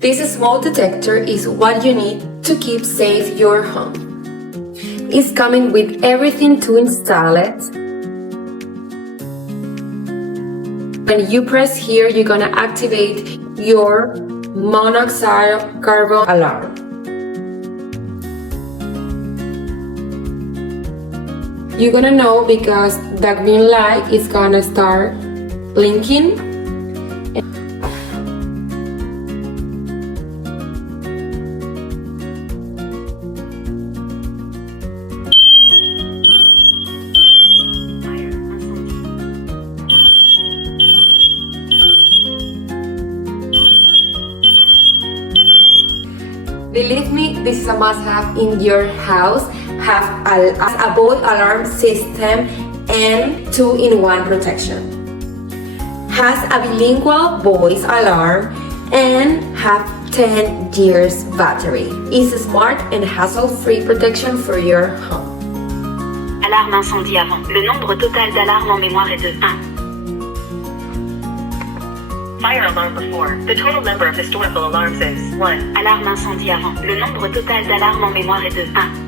This small detector is what you need to keep safe your home. It's coming with everything to install it. When you press here, you're gonna activate your monoxide carbon alarm. You're gonna know because the green light is gonna start blinking. Believe me, this is a must-have in your house. Have a both alarm system and 2-in-1 protection. Has a bilingual voice alarm and have 10 years battery. Is smart and hassle-free protection for your home. Alarme incendie avant. Le nombre total d'alarmes en mémoire est de 1. Fire alarm before. The total number of historical alarms is 1. Alarme incendie avant. Le nombre total d'alarmes en mémoire est de 1.